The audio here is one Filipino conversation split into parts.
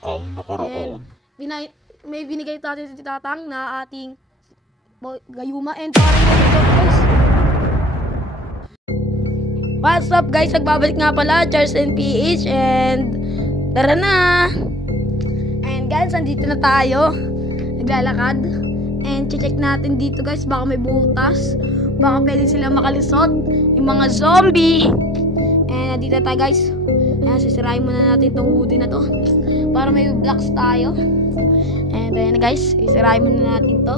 ang nakaraan. And may binigay tayo si Tatang na ating gayuma and parang guys. What's up guys? Nagbabalik nga pala Charles and PH and tara na! And guys, andito na tayo. Naglalakad. And check natin dito guys, baka may butas. Baka pwede sila makalisot. Yung mga zombie. And andito tayo guys. Ayan, sisirain muna natin itong woody na to. Para may blocks tayo. And ayan na guys, sisirain muna natin to.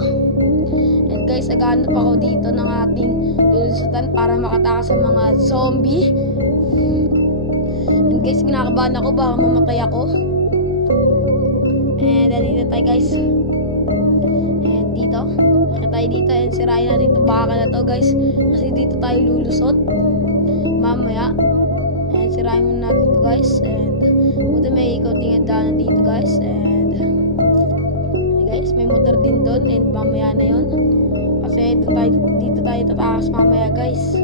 And guys, naghanap ako dito ng ating lulusutan para makatakas sa mga zombie. And guys, kinakabahan ako, baka mamatay ako. And dito tayo guys. And dito, tayo dito and sirain natin itong baka na to guys. Kasi dito tayo lulusot mamaya. And sirain muna natin ito guys. And buti may ikaw-tingin daanan dito guys. And guys, may motor din doon and mamaya na yun. Kasi dito tayo tatakas mamaya guys.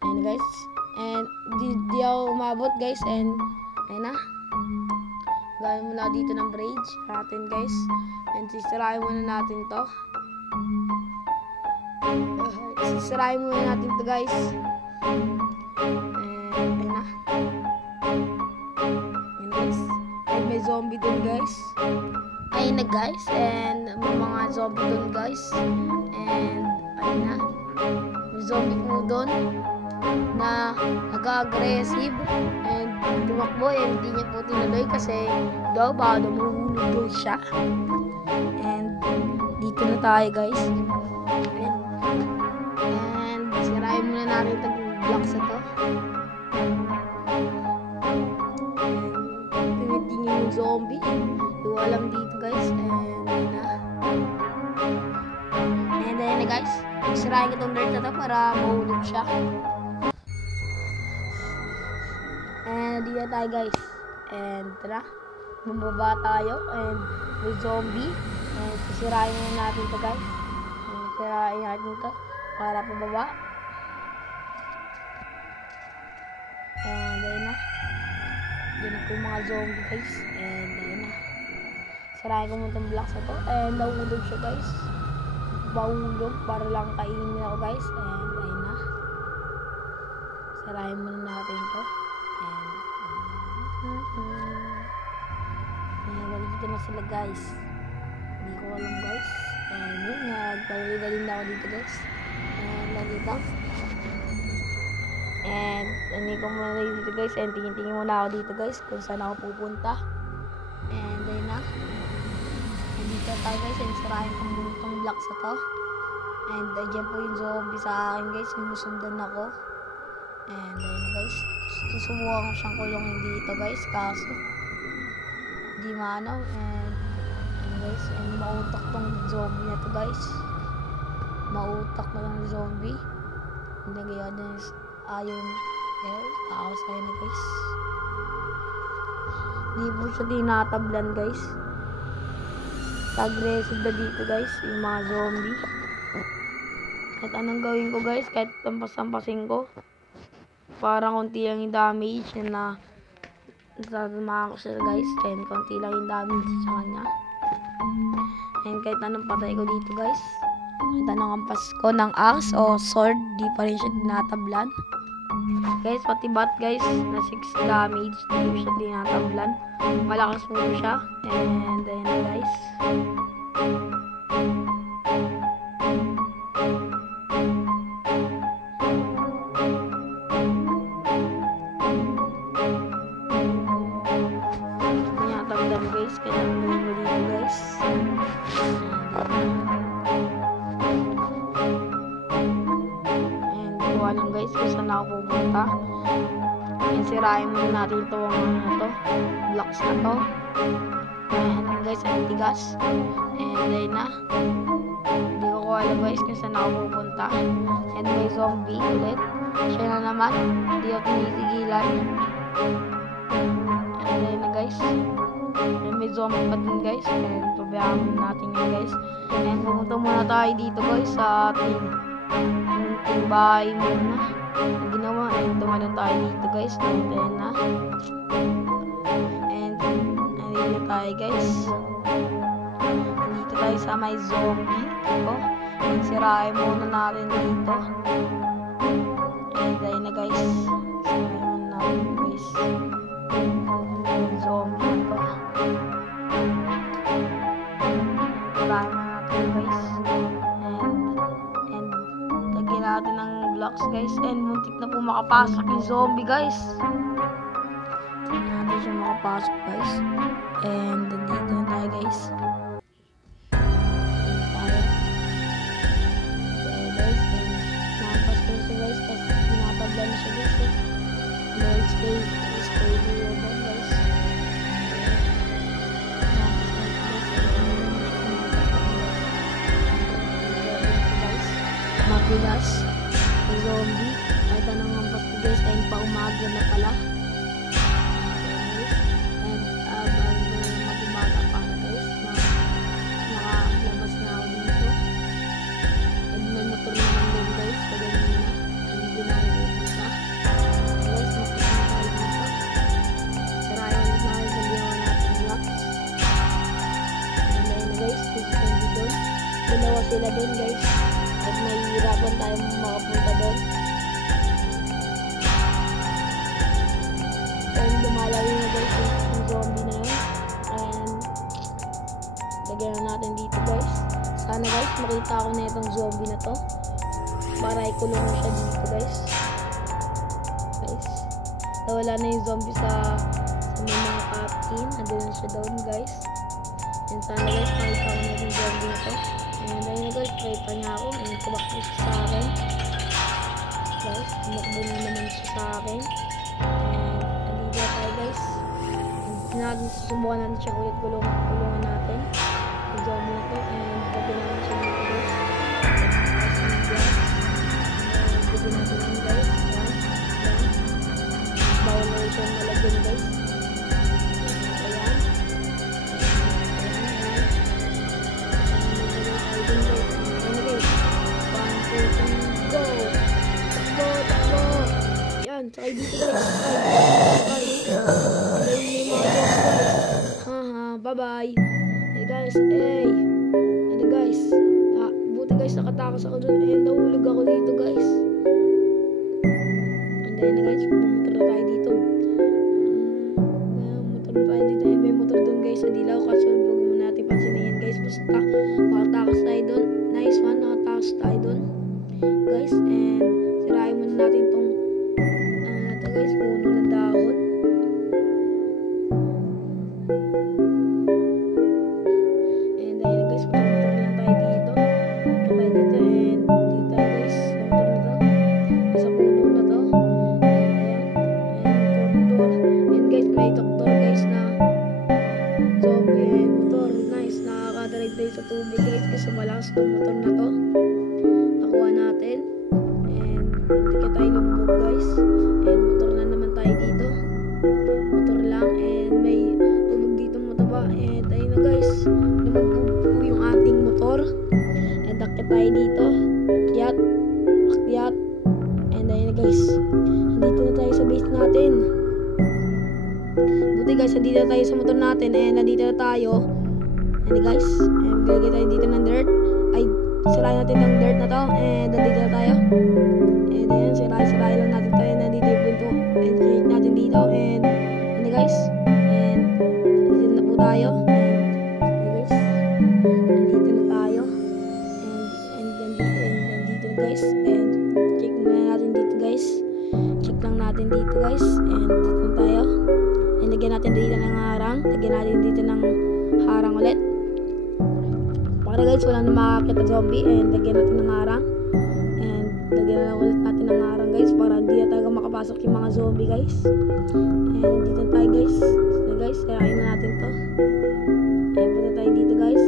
And guys, and di ako umabot guys. And ayun na, gawin muna dito ng bridge natin guys. And sisirain muna natin to. Sisirain muna natin to guys. And ayun na. And guys, and may zombie dun guys. Ayun na guys, and may mga zombie doon guys. And ayun na, may zombie po doon na nag-aggressive and tumakbo and hindi niya po tinuloy kasi daw baka mahulog doon siya. And dito na tayo guys. And sirain muna natin itong blocks na to. And tinitingin yung zombie. Di alam dito guys. And ayun na guys, sirain ko itong dirt na to para mahulog siya. And dito tayo guys. And tara, bumaba tayo and may zombie. And sisirain na natin to guys. And sirain natin to para pababa. And ayun na, yun na po yung mga zombie guys. And ayun na, sirain ko muna itong blocks na to. And nahulog siya guys. Bahulog para lang kainin ako guys. And ayun na, sirain muna natin to. And nandito na sila guys. Hindi ko alam guys. And yun, nagpawili-galing na ako dito guys. And nandito. And nandito ko muna dito guys. And tingin-tingin muna ako dito guys kung saan ako pupunta. And ayun na, dito tayo guys. And sirain ko muna itong blocks na to. And dyan po yung zombie sa akin guys. Sinusundan ako. And ayun na guys, susubukan ko siyang kulongin dito guys, kaso di maano. And guys, and mautak tong zombie na to guys. Mautak na lang zombie. Hindi kaya din ayon guys, awas kayo na guys. Di po siya tinatablan guys. Aggressive na dito guys yung mga zombie. Kahit anong gawin ko guys, kahit tampas-tampasin ko, parang konti lang yung damage na natatamaan ko sila guys. And konti lang yung damage sa kanya. And kahit anong patay ko dito guys, kahit anong ampas ko ng axe o sword, di pa rin siya tinatablan guys. Pati bat guys na 6 damage, di siya tinatablan. Malakas mo siya. And ayun na guys, guys, kaya nandun mo dito guys. And di ko alam guys kung saan ako pupunta. And sirain muna natin ito blocks na to. And guys, ang tigas. And ayun na, di ko alam guys kung saan ako pupunta. And may zombie ulit. Siya na naman, di ako tinitigilan. And ayun na guys, and may zombie pa din guys. And pabayaan natin yan guys. And pumunta muna tayo dito guys sa ating bahay muna na ginawa. And tumalon tayo dito guys. And then na, and dito tayo guys. Dito tayo sa may zombie. Ito. Sirain muna natin dito. And ayun na guys. Sirain natin guys. Zombie ito. Sirain natin guys. And lagyan natin ng blocks guys. And muntik na po makapasok yung zombie guys. Natin siya makapasok guys. And dito na tayo guys. Magulas, zombie, ay tanong ang pasto guys, ay paumaga na pala. And mag-umaga pa na guys, makalabas na ako dito. And may motor naman din guys, kaganda na, and ginagawa na. Guys, makita na tayo dito. Sarayan na tayo, sabihan natin blocks. And ayun na guys, dito doon. Dalawa sila doon guys. At may hirapan tayo makapunta doon. And lumalayo na guys yung zombie na yun. And lagyan na natin dito guys. Sana guys makita ako na itong zombie na to. Para ikulong mo siya dito guys. Guys. Nawala na yung zombie sa may mga captain. Andun na siya doon guys. And sana guys makita ako na itong zombie na to. And ayun na guys, try pa niya ako. And tumakbo siya sa akin. Guys, tumakbo na naman siya sa akin. And andito tayo guys. And susubukan natin siya ulit kulungan natin. Yung zombie na to. And lagyan natin siya dito guys. And lagyan natin yun guys. Yan. Yan. Bawal na siya nalagyan guys. Sakay dito guys. Haha, bye-bye. Hey guys, hey. Ano guys? Buti guys, nakatakas ako dun. Eh, nahulog ako dito guys. And then guys, bumotor na tayo dito. Motor na tayo dito. May motor dun guys sa dilaw. Kaso huwag mo natin pansinin yan guys. Basta makatakas tayo dun. Nice one, nakatakas tayo dun. Guys, and sirahin muna natin tong guys, puno ng dahon. And ayun guys, motor lang tayo dito. Kapay dito and dito tayo guys. Motor na to. Sa puno na to. And ayan. Ayan, motor. And guys, may doktor guys na zombie and motor. Nice. Nakakadrive tayo sa tubig guys kasi malakas itong motor na to. Nakuha natin. And hindi tayo lumbog guys. And motor na naman tayo dito. Motor lang. And may tubog dito mataba. And ayun na guys. Lumubog po yung ating motor. And akit tayo dito. Akyat. Akyat. And ayun na guys. Andito na tayo sa base natin. Buti guys, andito na tayo sa motor natin. And nandito na tayo. And guys. And gagawin tayo dito ng dirt. Ay, sirayan natin ng dirt na to. And nandito na tayo. And ayan, sirayan lang natin tayo. Nandito yung punto. And check natin dito. And ano guys. And nandito na po tayo. And guys. Nandito na tayo. And nandito na guys. And check muna natin dito guys. Check lang natin dito guys. And dito na tayo. And lagyan natin dito ng harang. Lagyan natin dito ng harang ulit. Para guys, walang makakakit na zombie. And lagyan natin ng harang. And lagyan na ulit natin ng harang guys. Para hindi na talaga makapasok yung mga zombie guys. And dito tayo guys. Dito guys, sirain na natin to. And punta tayo dito guys.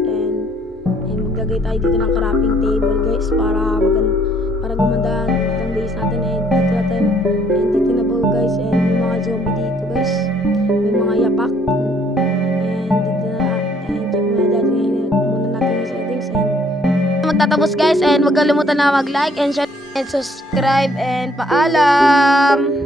And maglagay tayo dito ng crafting table guys. Para gumanda itong base natin. And dito na tayo. And dito na po guys. And may mga zombie dito guys. May mga yapak. And dito na. And check muna natin yung settings. And magtatapos guys. And huwag kalimutan na mag-like and share and subscribe. And paalam!